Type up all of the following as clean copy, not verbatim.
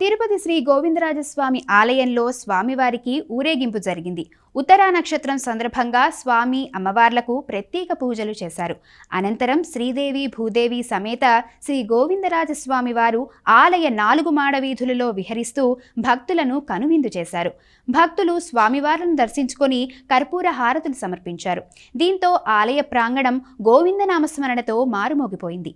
తిరుపతి శ్రీ గోవిందరాజస్వామి ఆలయంలో స్వామివారికి ఊరేగింపు జరిగింది. ఉత్తరా నక్షత్రం సందర్భంగా స్వామి అమ్మవార్లకు ప్రత్యేక పూజలు చేశారు. అనంతరం శ్రీదేవి భూదేవి సమేత శ్రీ గోవిందరాజస్వామి వారు ఆలయ 4 మాడ వీధులలో విహరిస్తూ భక్తులను కనువిందు చేశారు. భక్తులు స్వామివార్లను దర్శించుకొని కర్పూర హారతులు సమర్పించారు. దీంతో ఆలయ ప్రాంగణం గోవిందనామస్మరణతో మారుమోగిపోయింది.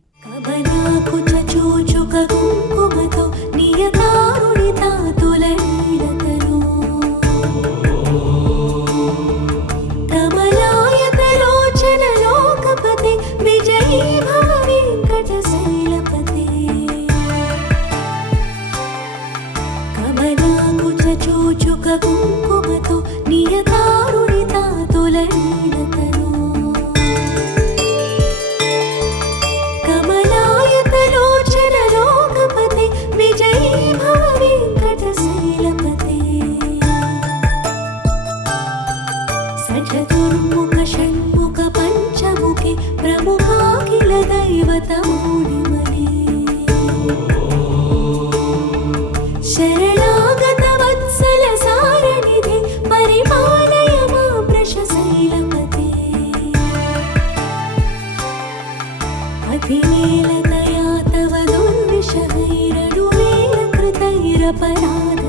చతుర్ముఖ షణ్ముఖ పంచముఖి ప్రముఖాఖిల దైవతమూడిమని శరణాగత వత్సల సారనిధి పరిపాలయ మా వృషశైలపతే అధివేల దయా తవ దుర్విషహైరడువేల కృతైరపరాధ